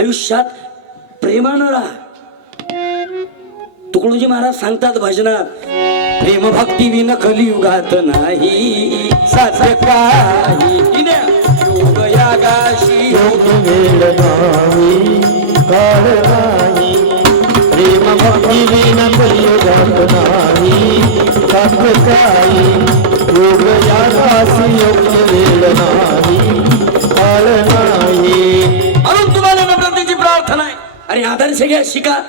आयुष्यात प्रेमानं राहा. तुकडोजी महाराज सांगतात भजनात प्रेम भक्ती विन कलियुगात नाही. साध्य काही योग यागाशी योग वेळ नाही. काळ नाही. प्रेम भक्ती विन कलियुगात नाही. साध्य काही योग यागासी आदर्श घ्या शिका.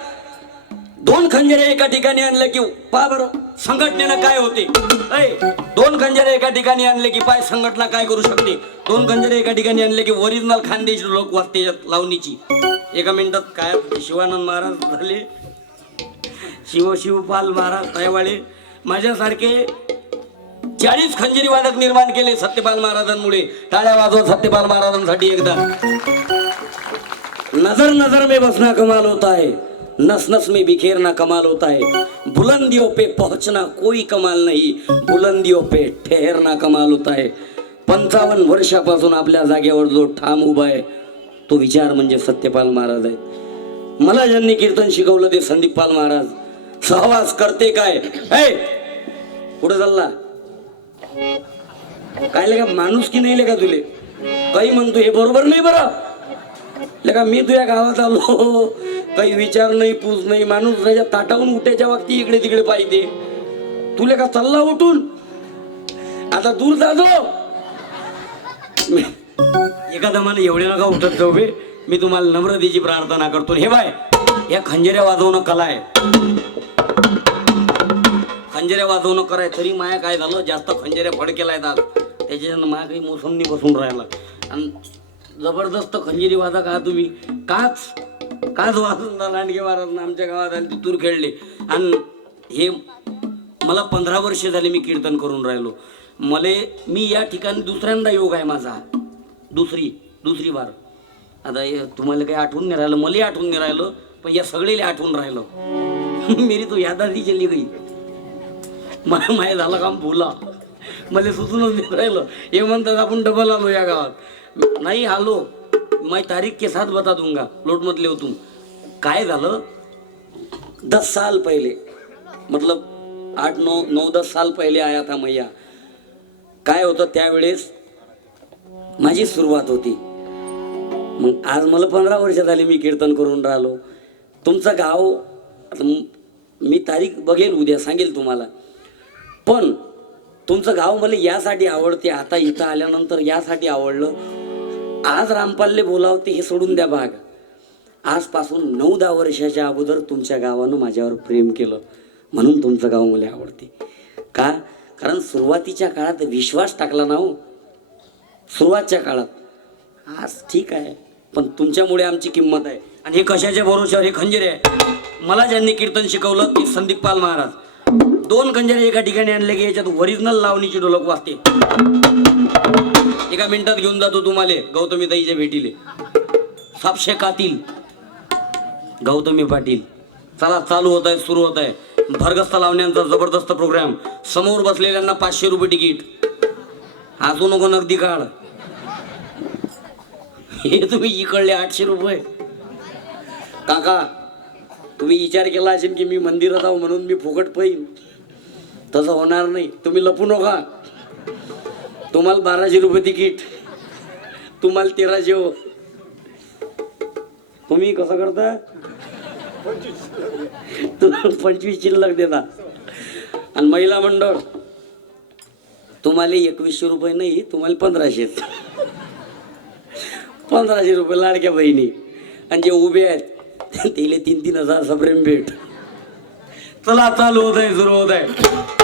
दोन खंजरे एका ठिकाणी आणलं की पा बरं संघटनेनं काय होते? ऐ, दोन खंजरे एका ठिकाणी आणले की पाय संघटना काय करू शकते? दोन खंजरे एका ठिकाणी आणले की ओरिजिनल खानदेश लोक वाचते लावणीची. एका मिनिटात काय? शिवानंद महाराज झाले. शिव शिवपाल महाराज तयवाळे माझ्यासारखे चाळीस खंजरी वादक निर्माण केले सत्यपाल महाराजांमुळे. टाळ्या वाजवत सत्यपाल महाराजांसाठी एकदा. नजर नजर में बसना कमाल होता है। नस नस में बिखेरना कमाल होता है। बुलंदियों पे पहुंचना कोई कमाल नहीं। बुलंदियों पे ठहरना कमाल होता है। पंचावन्न वर्षापासून आपल्या जागेवर जो ठाम उभा आहे तो विचार म्हणजे सत्यपाल महाराज आहे मला ज्यांनी कीर्तन शिकवलं ते संदीपपाल महाराज. सहवास करते काय? ए कुठं चालला? काय का? माणूस की नाही का तुले? काही म्हणतो हे बरोबर नाही बरं. का मी तुझ्या गावात आलो. काही विचार नाही पूज नाही माणूस त्याच्या ताटावून उठायच्या वागती इकडे तिकडे पाहिजे तुले का चालला उठून. आता दूर जातो एका दमाने एवढे नका उठत जाऊ बे. मी तुम्हाला नम्रतेची प्रार्थना करतो. हे बाय या खंजेऱ्या वाजवणं कला आहे. खंजेऱ्या वाजवणं कराय तरी माया काय झालं जास्त खंजेऱ्या फडकेला येतात त्याच्यानं माया काही मोसमनी बसून राहिला. आणि जबरदस्त खंजिरी वाजा का तुम्ही? काच काच वाजून लांडगे महाराज आमच्या गावात आणि तिथूर खेळले. आणि हे मला पंधरा वर्ष झाले मी कीर्तन करून राहिलो. मले मी या ठिकाणी दुसऱ्यांदा योग आहे माझा. दुसरी दुसरी बार आता हे तुम्हाला काही आठवून नाही राहिलं मलाही आठवून नाही राहिलं पण या सगळेला आठवून राहिलं. मेरी तो यादाची चली गई. माय माय झाला काम बोला मला सुचूनच नाही राहिलं. हे म्हणतात आपण डबल आलो या गावात. नाही आलो. मैं तारीख के साथ बता दूंगा. लोट मत हो तुम. काय झालं? दस साल पहिले. मतलब आठ नऊ नऊ दस साल पहिले आया था मैया. काय होतं त्यावेळेस? माझी सुरुवात होती. मग आज मला पंधरा वर्ष झाली मी कीर्तन करून राहिलो. तुमचं गाव मी तारीख बघेल उद्या सांगेल तुम्हाला. पण तुमचं गाव मला यासाठी आवडते. आता इथं आल्यानंतर यासाठी आवडलं. आज रामपालले बोलावते हे सोडून द्या भाग आजपासून नऊ दहा वर्षाच्या अगोदर तुमच्या गावानं माझ्यावर प्रेम केलं. म्हणून तुमचं गाव मला आवडते. का? कारण सुरुवातीच्या काळात विश्वास टाकला ना हो. सुरुवातच्या काळात. आज ठीक आहे. पण तुमच्यामुळे आमची किंमत आहे. आणि हे कशाच्या भरोशावर हे खंजीर आहे. मला ज्यांनी कीर्तन शिकवलं ते संदीप पाल महाराज. दोन खंजिरे एका ठिकाणी आणले की याच्यात ओरिजिनल लावणीची ढोलक वाजते. एका मिनिटात घेऊन जातो तुम्हाला गौतमी ताईच्या भेटीले. सापशे कातील. गौतमी पाटील. चला चालू होत आहे सुरू होत आहे भरगस्त लावण्यांचा जबरदस्त प्रोग्राम समोर बसलेल्यांना पाचशे रुपये तिकीट. हसू नको नगदी काढ. हे तुम्ही इकडले आठशे रुपये. काका तुम्ही विचार केला असेल की मी मंदिरात आहो म्हणून मी फुकट पैन तसं होणार नाही. तुम्ही लपू नका. तुम्हाला बाराशे रुपये तिकीट. तुम्हाला तेराशे हो. तुम्ही कसं करता? पंचवीस शिल्लक देता. आणि महिला मंडळ तुम्हाला एकवीसशे रुपये नाही तुम्हाला पंधराशे. पंधराशे रुपये लाडक्या बहिणी. आणि जे उभे आहेत तिले तीन तीन हजार सप्रेम भेट. चला चालू होत आहे सुरू होत आहे